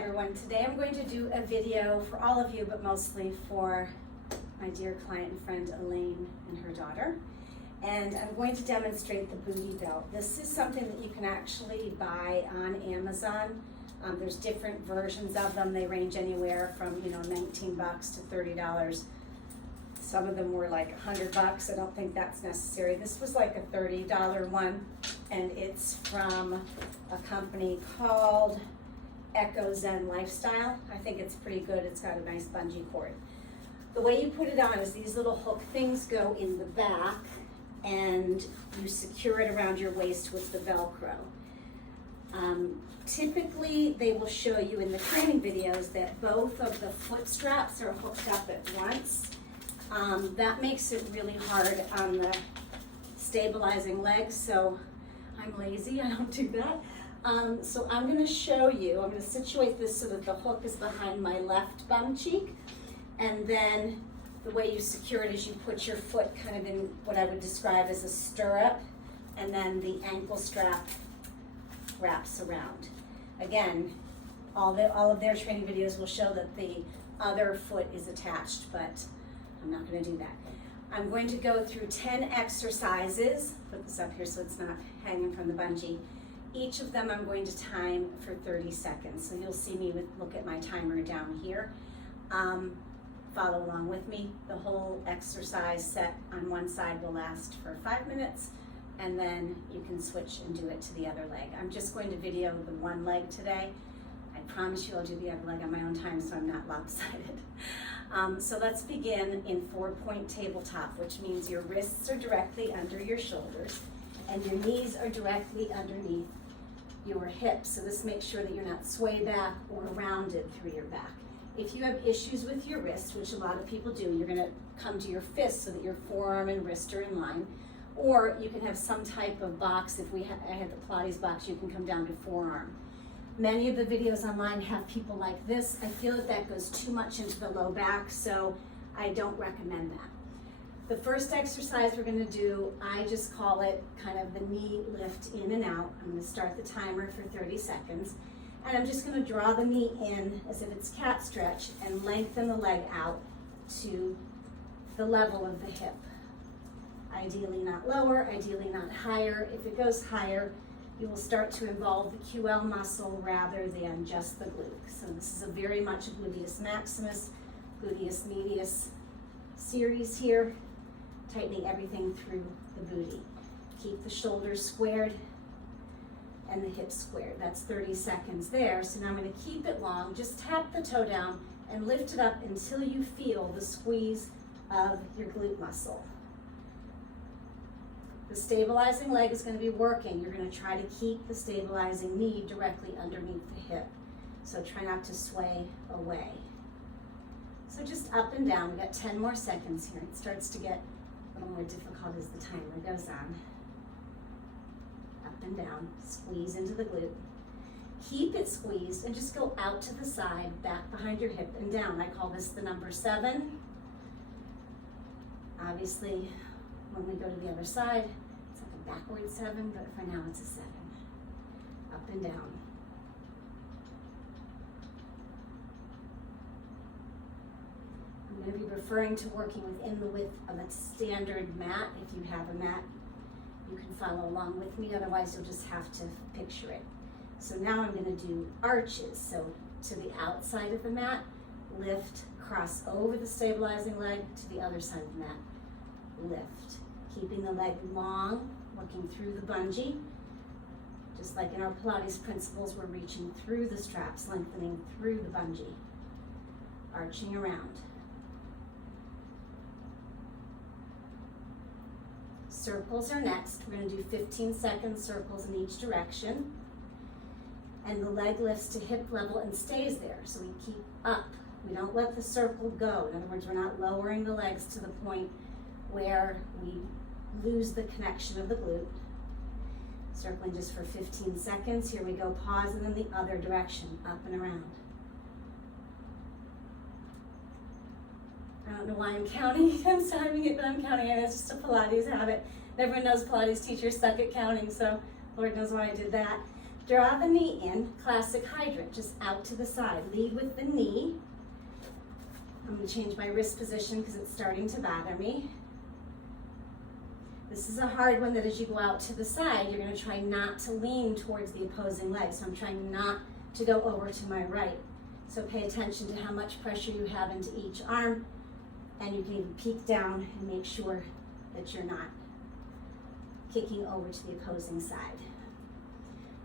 everyone. Today I'm going to do a video for all of you, but mostly for my dear client and friend Elaine and her daughter. And I'm going to demonstrate the booty belt. This is something that you can actually buy on Amazon. There's different versions of them. They range anywhere from, $19 to $30. Some of them were like $100. I don't think that's necessary. This was like a $30 one, and it's from a company called Echo Zen Lifestyle. I think it's pretty good. It's got a nice bungee cord. The way you put it on is these little hook things go in the back, and you secure it around your waist with the Velcro. Typically, they will show you in the training videos that both of the foot straps are hooked up at once. That makes it really hard on the stabilizing legs, so I'm lazy, I don't do that. So I'm going to show you, I'm going to situate this so that the hook is behind my left bum cheek, and then the way you secure it is you put your foot kind of in what I would describe as a stirrup, and then the ankle strap wraps around. Again, all of their training videos will show that the other foot is attached, but I'm not going to do that. I'm going to go through 10 exercises. Put this up here so it's not hanging from the bungee. Each of them I'm going to time for 30 seconds. So you'll see me look at my timer down here. Follow along with me. The whole exercise set on one side will last for 5 minutes, and then you can switch and do it to the other leg. I'm just going to video the one leg today. I promise you I'll do the other leg on my own time so I'm not lopsided. So let's begin in 4-point tabletop, which means your wrists are directly under your shoulders and your knees are directly underneath your hips. So this makes sure that you're not sway back or rounded through your back. If you have issues with your wrist, which a lot of people do, you're gonna come to your fist so that your forearm and wrist are in line. Or you can have some type of box. If I had the Pilates box, you can come down to forearm. Many of the videos online have people like this. I feel that goes too much into the low back, so I don't recommend that. The first exercise we're gonna do, I just call it kind of the knee lift in and out. I'm gonna start the timer for 30 seconds. And I'm just gonna draw the knee in as if it's cat stretch and lengthen the leg out to the level of the hip. Ideally not lower, ideally not higher. If it goes higher, you will start to involve the QL muscle rather than just the glute. So this is a very much a gluteus maximus, gluteus medius series here, tightening everything through the booty. Keep the shoulders squared and the hips squared. That's 30 seconds there. So now I'm going to keep it long. Just tap the toe down and lift it up until you feel the squeeze of your glute muscle. The stabilizing leg is going to be working. You're going to try to keep the stabilizing knee directly underneath the hip. So try not to sway away. So just up and down. We've got 10 more seconds here. It starts to get a little more difficult as the timer goes on. Up and down. Squeeze into the glute. Keep it squeezed and just go out to the side, back behind your hip and down. I call this the number 7. Obviously, when we go to the other side, it's like a backward 7, but for now it's a 7. Up and down. I'm going to be referring to working within the width of a standard mat. If you have a mat, you can follow along with me, otherwise you'll just have to picture it. So now I'm going to do arches. So to the outside of the mat, lift, cross over the stabilizing leg to the other side of the mat, lift. Keeping the leg long, working through the bungee. Just like in our Pilates principles, we're reaching through the straps, lengthening through the bungee, arching around. Circles are next. We're going to do 15-second circles in each direction. And the leg lifts to hip level and stays there. So we keep up. We don't let the circle go. In other words, we're not lowering the legs to the point where we lose the connection of the glute. Circling just for 15 seconds. Here we go, pause, and then the other direction, up and around. I don't know why I'm counting. I'm timing it, but I'm counting it. It's just a Pilates habit. Everyone knows Pilates teachers suck at counting, so Lord knows why I did that. Draw the knee in, classic hydrant, just out to the side. Lead with the knee. I'm going to change my wrist position because it's starting to bother me. This is a hard one that as you go out to the side, you're going to try not to lean towards the opposing leg. So I'm trying not to go over to my right. So pay attention to how much pressure you have into each arm, and you can even peek down and make sure that you're not kicking over to the opposing side.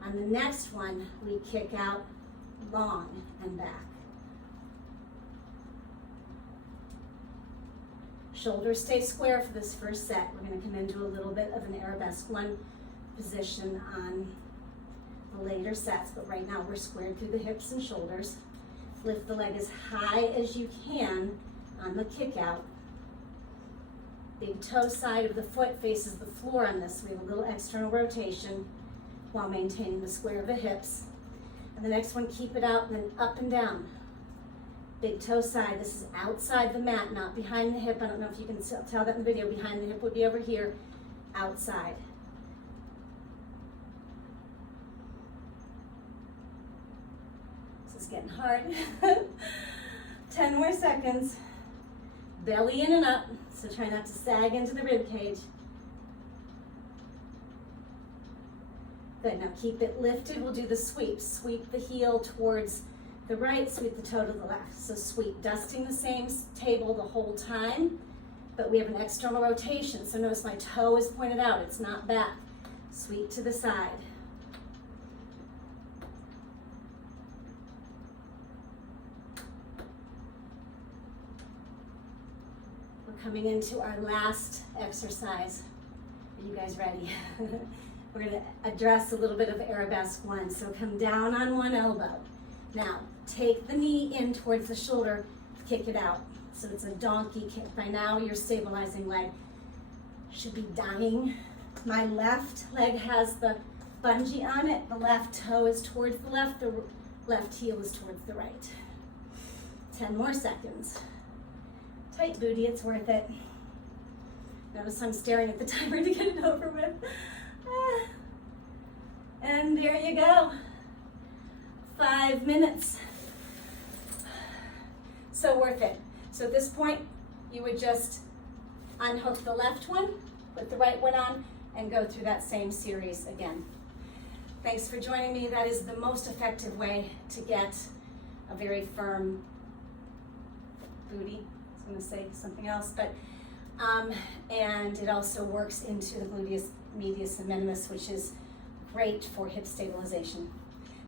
On the next one, we kick out long and back. Shoulders stay square for this first set. We're going to come into a little bit of an arabesque one position on the later sets, but right now we're squared through the hips and shoulders. Lift the leg as high as you can on the kick out. Big toe side of the foot faces the floor on this. We have a little external rotation while maintaining the square of the hips. And the next one, keep it out and then up and down. Big toe side, this is outside the mat, not behind the hip. I don't know if you can tell that in the video. Behind the hip would be over here, outside. This is getting hard. 10 more seconds. Belly in and up, so try not to sag into the rib cage. Good, now keep it lifted. We'll do the sweep. Sweep the heel towards the right, sweep the toe to the left. So sweep, dusting the same table the whole time, but we have an external rotation. So notice my toe is pointed out, it's not back. Sweep to the side. We're coming into our last exercise. Are you guys ready? We're going to address a little bit of arabesque one. So come down on one elbow. Now, take the knee in towards the shoulder, kick it out. So it's a donkey kick. By now, your stabilizing leg should be dying. My left leg has the bungee on it. The left toe is towards the left heel is towards the right. 10 more seconds. Tight booty, it's worth it. Notice I'm staring at the timer to get it over with. And there you go. 5 minutes. So worth it. So at this point, you would just unhook the left one, put the right one on, and go through that same series again. Thanks for joining me. That is the most effective way to get a very firm booty. I was going to say something else, but and it also works into the gluteus medius and minimus, which is great for hip stabilization.